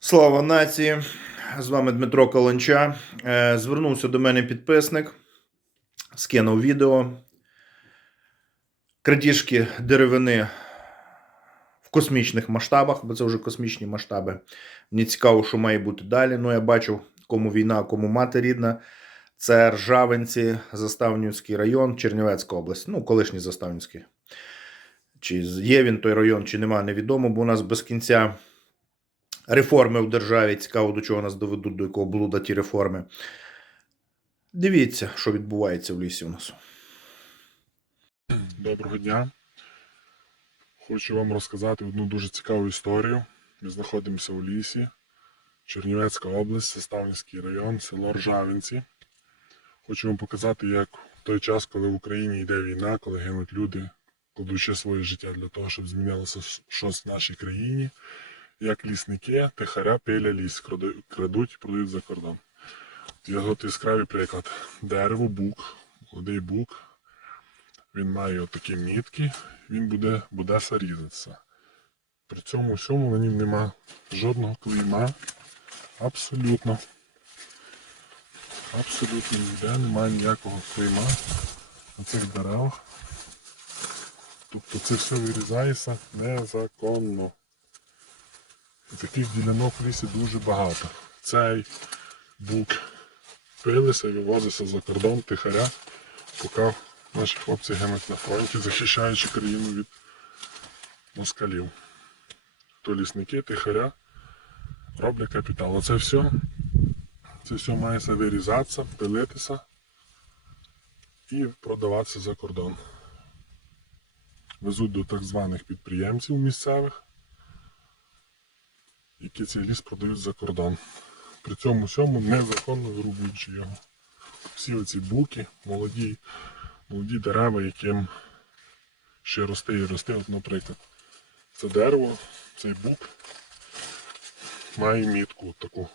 Слава нації! З вами Дмитро Колонча. Е, Звернувся до мене підписник, скинув відео. Крадіжки деревини в космічних масштабах, бо це вже космічні масштаби. Мені цікаво, що має бути далі. Ну, я бачу, кому війна, кому мати рідна. Це Ржавинці, Заставнівський район, Чернівецька область. Ну, колишній Заставнівський. Чи є він той район, чи нема, невідомо, бо у нас без кінця реформи в державі. Цікаво, до чого нас доведуть, до якого блуда ті реформи. Дивіться, що відбувається в лісі у нас. Доброго дня. Хочу вам розказати одну дуже цікаву історію. Ми знаходимося у лісі, Чернівецька область, Составницький район, село Ржавинці. Хочу вам показати, як в той час, коли в Україні йде війна, коли гинуть люди, кладучи своє життя для того, щоб змінилося щось в нашій країні, як лісники, тихаря, пиля ліс, краду- крадуть, продають за кордон. Я от яскравий приклад. Дерево, бук, молодий бук, він має отакі мітки, він буде, буде різатися. При цьому всьому на нім нема жодного клейма. Абсолютно. Абсолютно ніде немає ніякого клейма на цих деревах. Тобто це все вирізається незаконно. Таких ділянок в лісі дуже багато. Цей бук пилися вивозився за кордон тихаря, поки наші хлопці гинуть на фронті, захищаючи країну від москалів. То лісники, тихаря роблять капітал. Оце все, це все має вирізатися, пилитися і продаватися за кордон. Везуть до так званих підприємців місцевих, які цей ліс продають за кордон. При цьому всьому незаконно вирубуючи його. Всі оці буки, молоді, молоді дерева, яким ще росте і росте. От, наприклад, це дерево, цей бук має мітку от таку.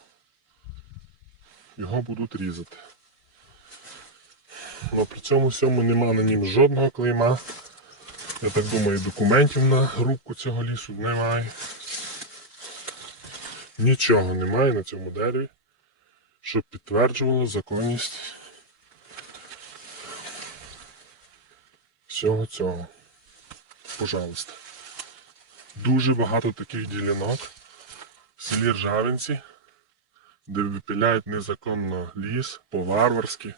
Його будуть різати. Але при цьому всьому нема на нім жодного клейма. Я так думаю, документів на рубку цього лісу немає. Нічого немає на цьому дереві, щоб підтверджувало законність всього цього. Пожалуйста. Дуже багато таких ділянок в селі Ржавинці, де випиляють незаконно ліс по-варварськи,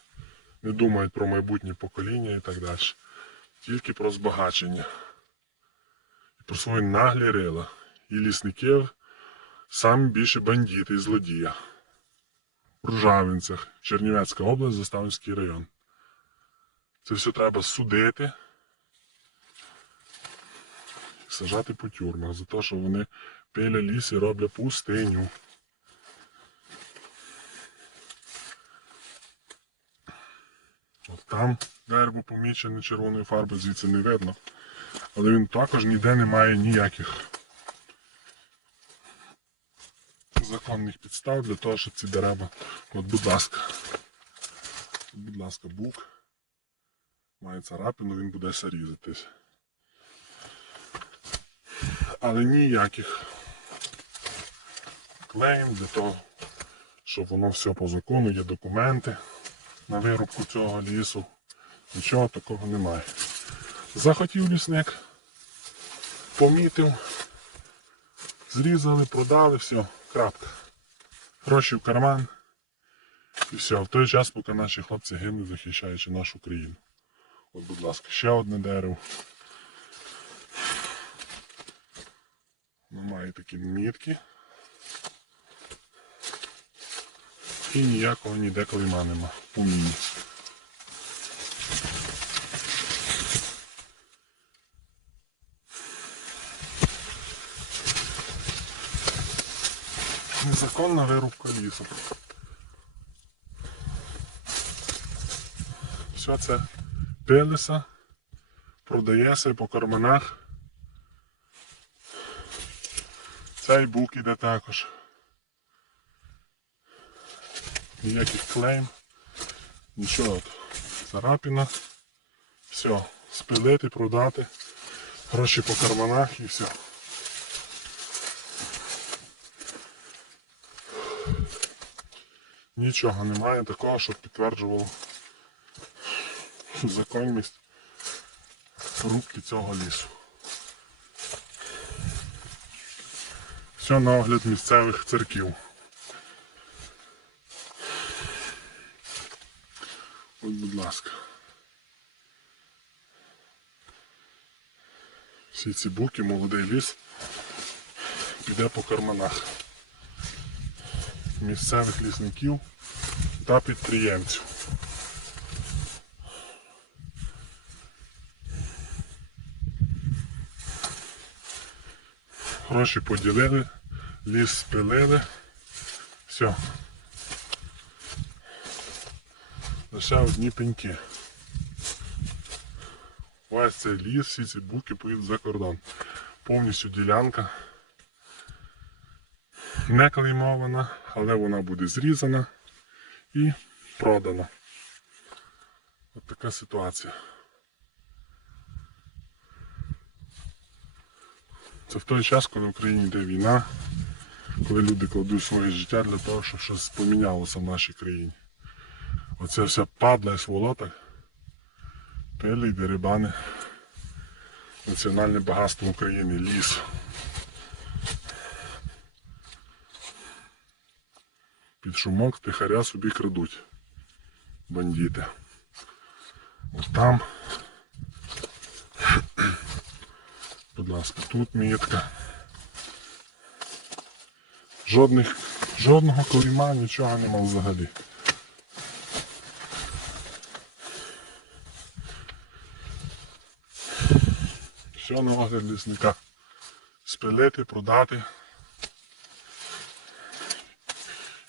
не думають про майбутнє покоління і так далі. Тільки про збагачення. І про свої наглі рила. І лісників самі більше бандити і злодія. В Ржавинцях, Чернівецька область, Заставницький район. Це все треба судити і сажати по тюрмах за те, що вони пиля ліс і роблять пустиню. От там дерево помічене червоною фарбою, звідси не видно. Але він також ніде не має ніяких законних підстав для того, щоб ці дерева. От, будь ласка. Будь ласка, бук. Має царапину, він буде різатись. Але ніяких клеїм для того, щоб воно все по закону, є документи на вирубку цього лісу. Нічого такого немає. Захотів лісник, помітив, зрізали, продали, все, крапка. Гроші в карман. І все, в той час, поки наші хлопці гинуть, захищаючи нашу країну. От, будь ласка, ще одне дерево. Воно має такі мітки. І ніякого ніде клейма нема. У міні. Незаконна вирубка лісу. Все це пилися, продається по карманах. Цей бук іде також. Ніяких клейм, нічого. Царапіна. Все, спилити, продати, гроші по карманах і все. Нічого немає такого, щоб підтверджувало законність рубки цього лісу. Все на огляд місцевих церків. От, будь ласка. Всі ці буки, молодий ліс піде по карманах місцевих лісників та підприємців. Гроші поділили, ліс спилили. Все. Лише одні пеньки. Весь цей ліс, всі ці буки поїдуть за кордон. Повністю ділянка. Не клеймована, але вона буде зрізана і продана. От така ситуація. Це в той час, коли в Україні йде війна, коли люди кладуть своє життя для того, щоб щось помінялося в нашій країні. Оце вся падла і сволота, пили і дерибани. Національне багатство України, ліс. Під шумок тихаря собі крадуть бандити. Ось там. Будь ласка, тут мітка. Жодних, жодного клейма, нічого нема взагалі. Все на огляд лісника. Спилити, продати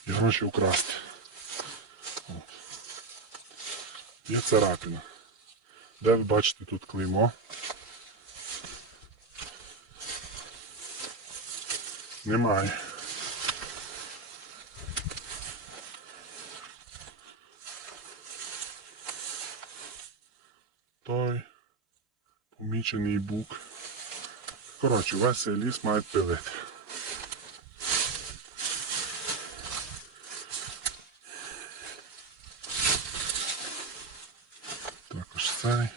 і гроші украсти. От. Є царапина. Де ви бачите тут клеймо? Немає. Той помічений бук. Коротше, весь цей ліс мають пилити. Також цей.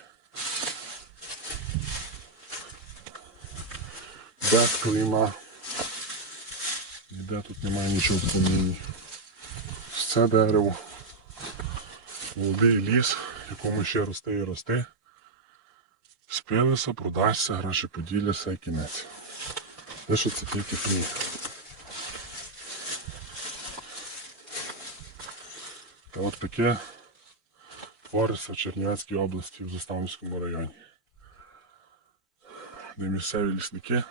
Без клейма. Ніде тут немає нічого. Ось Це дерево. Молодий ліс, якому ще росте і росте. Спилися, продасться, гроші поділяться і кінець. Це тільки пні. Та от таке твориться в Чернівецькій області в Заставницькому районі. Де місцеві лісники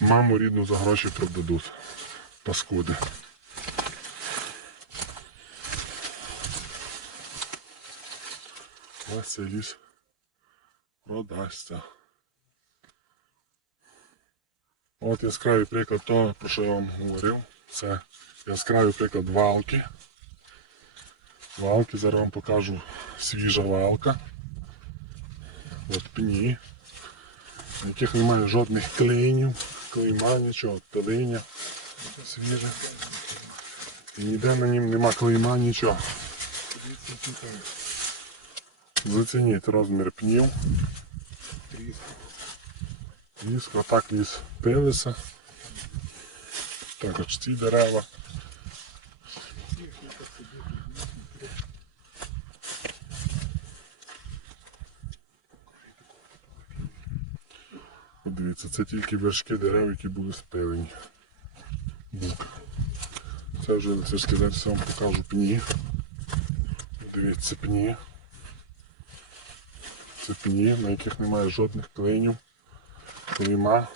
маму рідну за гроші продадуть. Паскуди. Ось цей ліс продасться. От яскравий приклад того, про що я вам говорив. Це яскравий приклад валки. Валки, зараз вам покажу свіжа валка. От пні, на яких немає жодних клейнів, клейма, нічого, пилиня свіже. І ніде на нім нема клейма, нічого. Зацініть розмір пнів. Ліс, отак ліс пилися. Також ці дерева. Подивіться, це тільки вершки дерев, які були спилені. Бук. Це вже лицарський зараз я вам покажу пні. Дивіться пні. Це пні, на яких немає жодних клинів, клейма,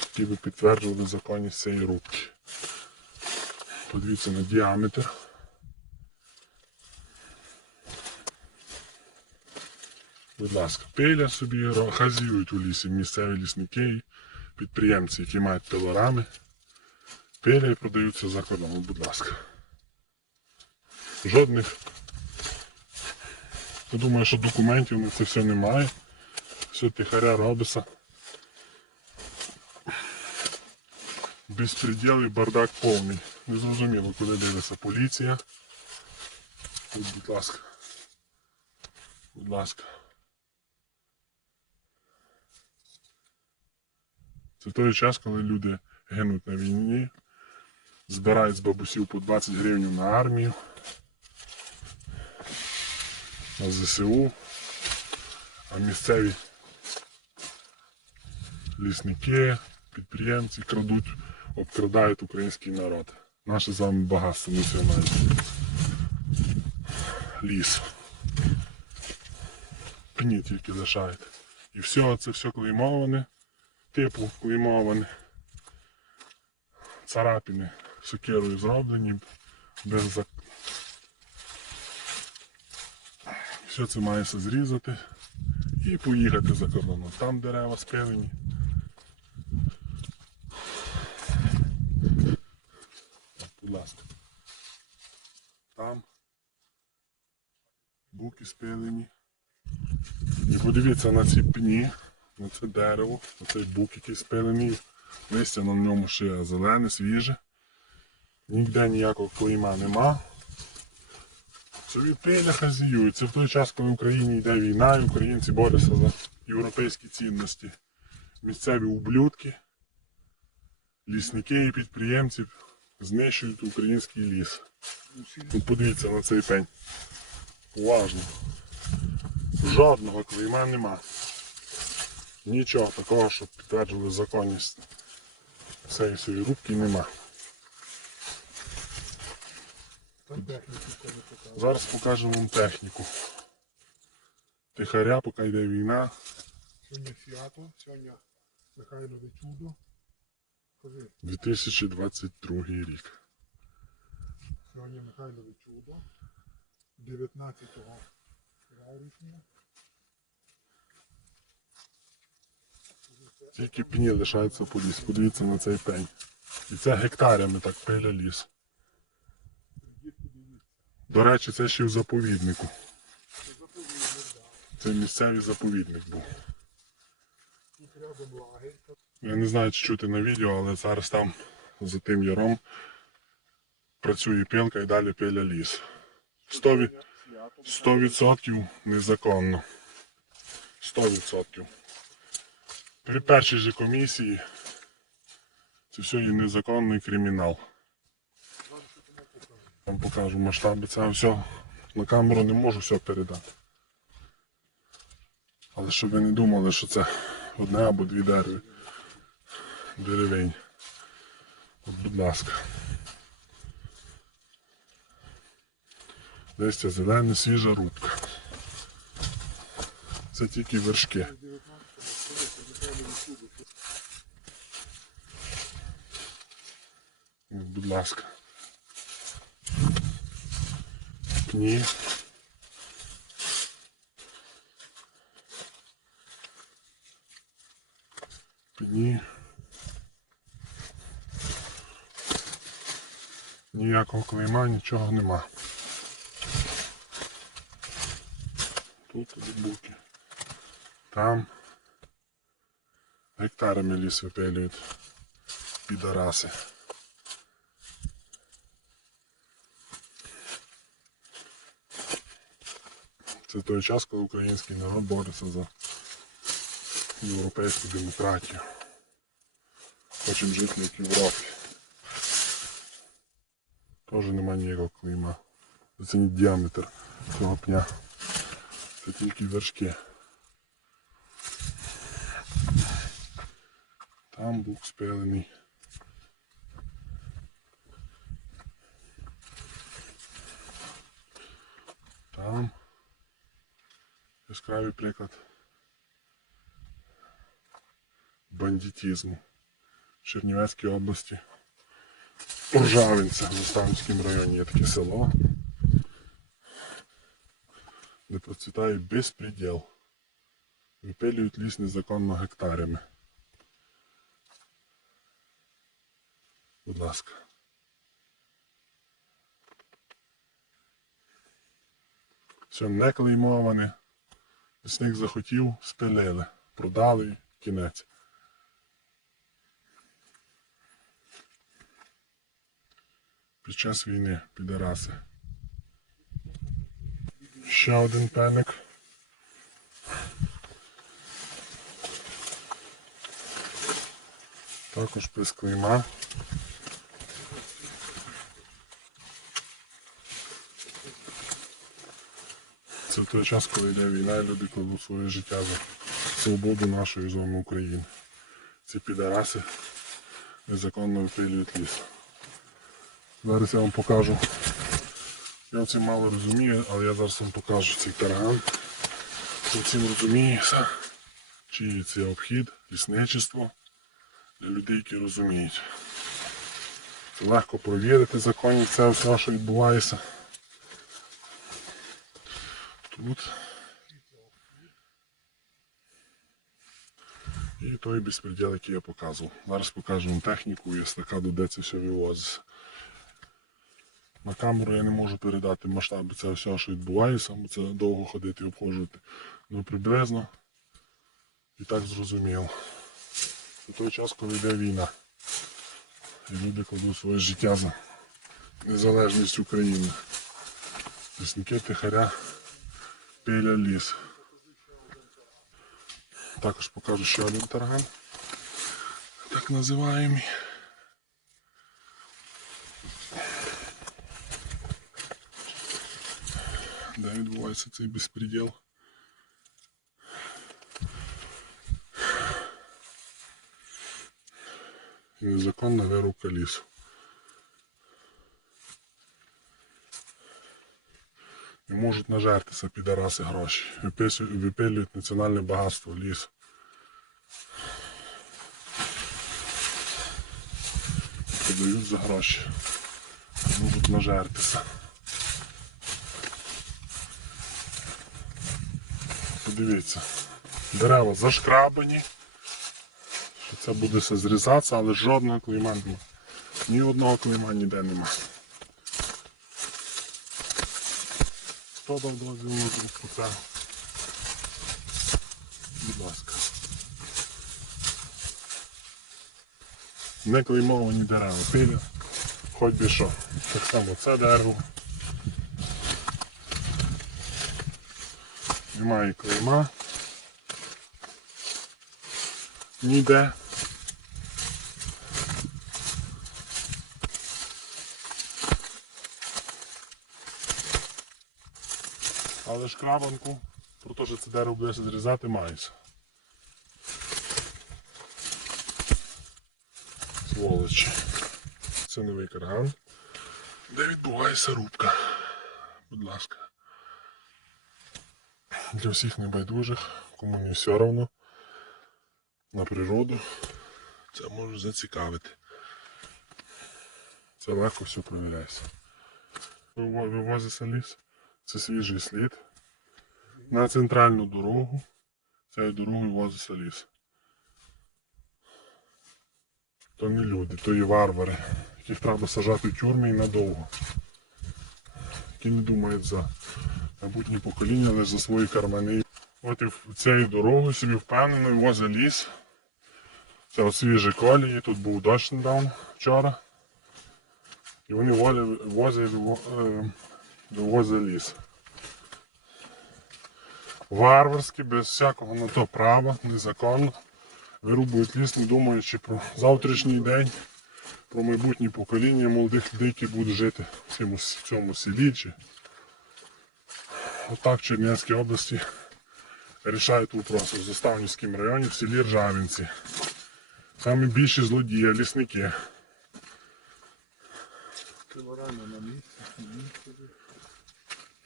які би підтверджували законність цієї рубки. Подивіться на діаметр. Будь ласка, пиля собі, хазіюють у лісі місцеві лісники, підприємці, які мають пилорами. Пиля і продаються за кордоном, будь ласка. Жодних. Я думаю, що документів на це все немає. Все тихаря робиться. Безпреділ і бардак повний. незрозуміло, куди дивиться поліція. Будь ласка. Будь ласка. Це той час, коли люди гинуть на війні, збирають з бабусів по 20 гривень на армію, на ЗСУ, а місцеві лісники, підприємці крадуть, обкрадають український народ. Наше з вами багатство національне. Ліс. Пні тільки лишають. І все, це все клеймоване, типу клеймоване. Царапини сокирою зроблені, без зак... Все це має все зрізати і поїхати за кордоном. Там дерева спилені. Будь ласка. Там буки спилені. І подивіться на ці пні, на це дерево, на цей бук, який спилений. Листя на ньому ще зелене, свіже. Ніде ніякого клейма нема. Від пиля хазіюють. Це в той час, коли в Україні йде війна, і українці борються за європейські цінності. Місцеві ублюдки, лісники і підприємці знищують український ліс. Тут подивіться на цей пень. Уважно. Жодного клейма нема. Нічого такого, щоб підтверджували законність цієї своєї рубки нема. Зараз покажемо вам техніку. Тихаря, поки йде війна. Сьогодні свято, сьогодні Михайлове чудо. 2022 рік. сьогодні Михайлове чудо. 19 вересня. Тільки пні лишаються по лісу. Подивіться на цей пень. І це гектарями так пиля ліс. До речі, це ще в заповіднику. Це місцевий заповідник був. Я не знаю, чи чути на відео, але зараз там за тим яром працює пилка і далі пиля ліс. 100%, 100% незаконно. 100%. При першій же комісії це все є незаконний кримінал. Вам покажу масштаби цього всього. На камеру не можу все передати. Але щоб ви не думали, що це одне або дві дерева деревень. От, будь ласка. Листя зелене, свіжа рубка. Це тільки вершки. От, Будь ласка. Пні. Пні. Ніякого клейма, нічого нема. Тут буки. Там гектарами ліс випилюють підараси. Це той час, коли український народ бореться за європейську демократію. Хочемо жити як в Європі. Теж немає ніякого клейма. Оцініть діаметр цього пня. Це тільки вершки. Там бук спилений. Там яскравий приклад бандитизму в Чернівецькій області. Ржавинця в Наставницькому районі є таке село, де процвітає безпреділ. Випилюють ліс незаконно гектарями. Будь ласка. Все не клеймоване. Лісник захотів, спилили, продали, кінець. під час війни, підараси. Ще один пеник. Також без клейма. Це в той час, коли йде війна, і люди кладуть своє життя за свободу нашої зони України. Ці підараси незаконно випилюють ліс. Зараз я вам покажу. Я цим мало розумію, але я зараз вам покажу цей тарган. Хто в цим розуміється, чи це обхід, лісничество для людей, які розуміють. Це легко провірити законність це все, що відбувається. Тут. І той безпреділ, який я показував. Зараз покажу вам техніку і естакаду, де це все вивозиться. На камеру я не можу передати масштаби цього всього, що відбувається, це довго ходити і обходжувати. Ну приблизно і так зрозуміло. Це той час, коли йде війна. І люди кладуть своє життя за незалежність України. Лісники тихаря пиля ліс. Також покажу ще один тарган. Так називаємо. Де відбувається цей безпреділ? І незаконна вирубка лісу. І можуть нажертися підараси гроші. Випилюють національне багатство ліс. Продають за гроші. Можуть нажертися. Подивіться. Дерева зашкрабані. Що це буде все зрізатися, але жодного клейма немає. Ні одного клейма ніде немає. Хто дав дозвіл на зрубку? Будь ласка. Не клеймовані дерева. Пиля. Хоч би що. Так само це дерево. Немає клейма. Ніде. Але крабанку, про те, що це дерево буде зрізати. Сволочі. Це новий карган. Де відбувається рубка. Будь ласка. Для всіх небайдужих, кому не все одно на природу, це може зацікавити. Це легко все провіряється. Вивозиться ліс. Це свіжий слід. На центральну дорогу. Цією дорогою возиться ліс. То не люди, то і варвари, яких треба сажати в тюрми і надовго. Які не думають за майбутнє покоління, лише за свої кармани. От і цією дорогою собі впевнено возить ліс. Це от свіжі колії, тут був дощ недавно вчора. І вони возять, возять, е, ліс. Варварськи, без всякого на то права, незаконно. Вирубують ліс, не думаючи про завтрашній день, про майбутнє покоління молодих людей, які будуть жити в цьому, в цьому селі. Чи... Отак в Чернівській області рішають вопроси в Заставнівському районі в селі Ржавінці. Самі більші злодії, лісники.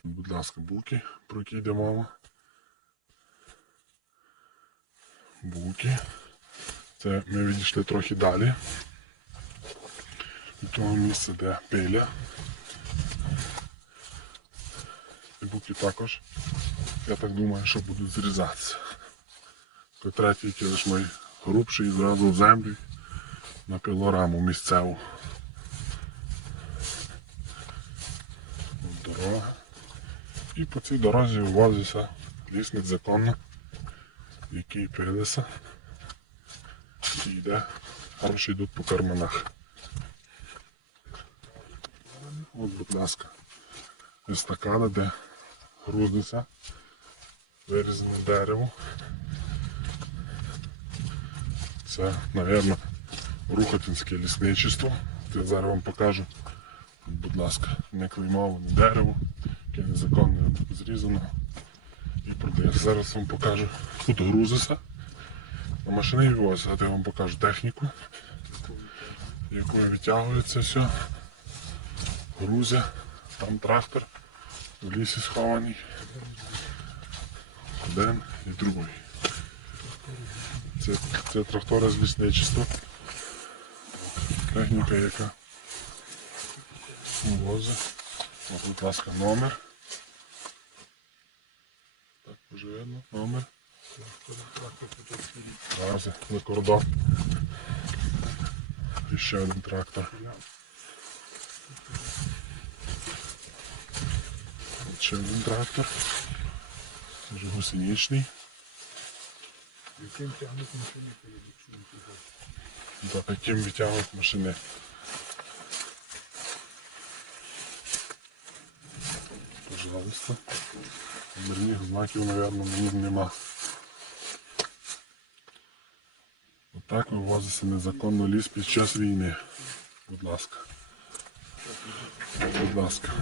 Будь ласка, буки, про які йде мова. Буки. Це ми відійшли трохи далі. Від того місця, де пиля. І буки також, я так думаю, що будуть зрізатися. Той третій, який лише мій грубший, і зразу в землю на пилораму місцеву. Дорога. І по цій дорозі ввозиться ліс незаконно, який пилися і йде, гроші йдуть по карманах. От, будь ласка, естакада, де грузиться вирізане дерево. Це, мабуть, Рухатинське лісничество. Я зараз вам покажу. Будь ласка, не клеймоване дерево, яке незаконно зрізано продається. Зараз вам покажу. Тут грузиться. На машині вивозиться, а я вам покажу техніку, якою витягується все. Грузя, там трактор, в лісі схований. Один і другий. Це, це трактори з лісничества. Техніка, яка возить. Будь ласка, номер. Так, вже видно, номер. Зараз на кордон. І ще один трактор. Ще один трактор. Вже гусеничний. Яким тягнуть машини що не яким витягують машини. Пожалуйста. Номерних знаків, мабуть, мені нема. Отак вивозиться незаконно ліс під час війни. Будь ласка. Будь ласка.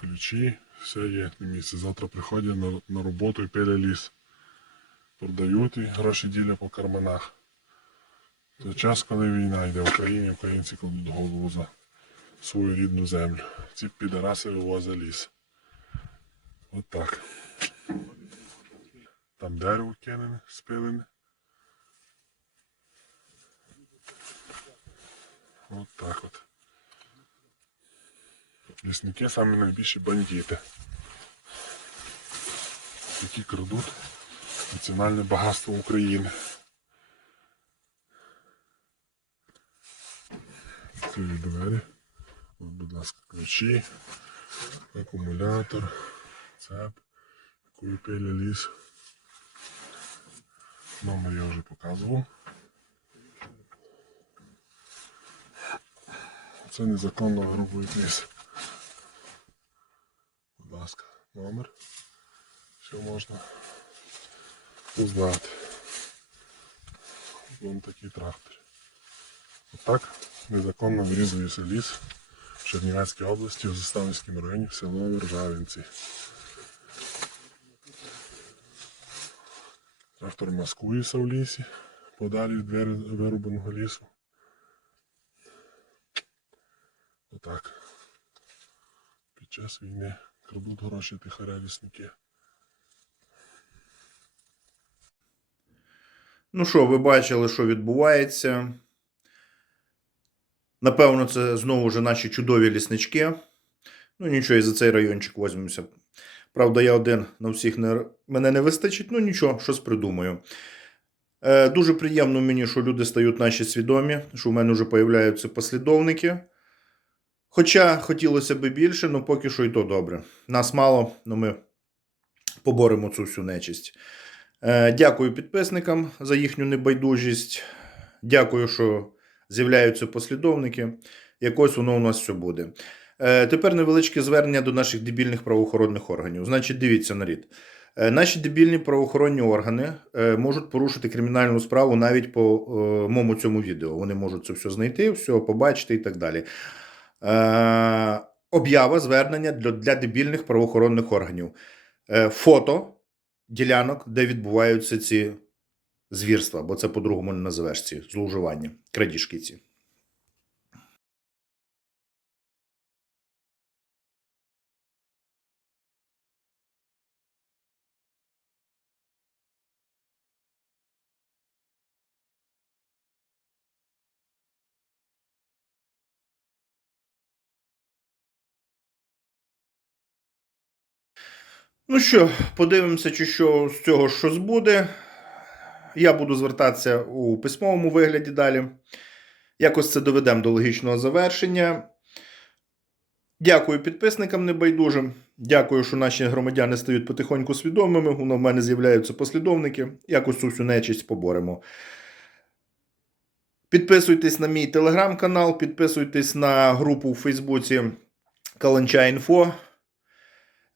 Ключі, все є на місці. Завтра приходять на, на роботу і пиля ліс. Продають і гроші ділять по карманах. Це час, коли війна йде в Україні, українці кладуть голову за свою рідну землю. Ці підараси вивозять ліс. От так. Там дерево кинене, спилене. От так от. Лісники самі найбільші бандити. Які крадуть національне багатство України. Відкрию двері. Будь ласка, ключі, акумулятор, якою пиля ліс. Номер я вже показував. Це незаконно вирубують ліс. Будь ласка, номер. Все можна узнати. Вон такий трактор. Отак незаконно вирізується ліс в Чернівецькій області, в Заставницькому районі, в село Ржавинці. Трактор маскується в лісі, подалі від вирубаного лісу. Отак. Під час війни крадуть гроші тихаря лісники. Ну що, ви бачили, що відбувається. Напевно, це знову ж наші чудові ліснички. Ну нічого, і за цей райончик візьмемося. Правда, я один на всіх не, мене не вистачить, ну нічого, щось придумаю. Е, дуже приємно мені, що люди стають наші свідомі, що в мене вже появляються послідовники. Хоча хотілося б більше, але поки що і то добре. Нас мало, але ми поборемо цю всю нечисть. Е, Дякую підписникам за їхню небайдужість. Дякую, що з'являються послідовники. Якось воно у нас все буде. Е, Тепер невеличке звернення до наших дебільних правоохоронних органів. Значить, дивіться нарід. Е, Наші дебільні правоохоронні органи е, можуть порушити кримінальну справу навіть по моєму цьому відео. Вони можуть це все знайти, все побачити і так далі. Об'ява звернення для, дебільних правоохоронних органів. Фото ділянок, де відбуваються ці звірства, бо це по-другому не називеш ці зловживання, крадіжки ці. Ну що, подивимося, чи що з цього щось буде. Я буду звертатися у письмовому вигляді далі. Якось це доведемо до логічного завершення. Дякую підписникам небайдужим. Дякую, що наші громадяни стають потихоньку свідомими. В мене з'являються послідовники. Якось цю всю нечисть поборемо. Підписуйтесь на мій телеграм-канал, підписуйтесь на групу у Фейсбуці Каланча Інфо.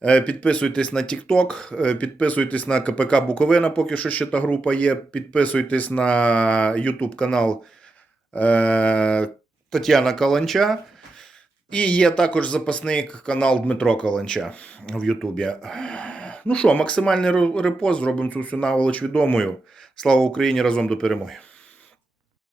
Е, Підписуйтесь на TikTok, е, підписуйтесь на КПК Буковина, поки що ще та група є. Підписуйтесь на YouTube канал е, Тетяна Каланча. І є також запасний канал Дмитро Каланча в Ютубі. Ну що, максимальний репост, зробимо цю всю наволоч відомою. Слава Україні! Разом до перемоги!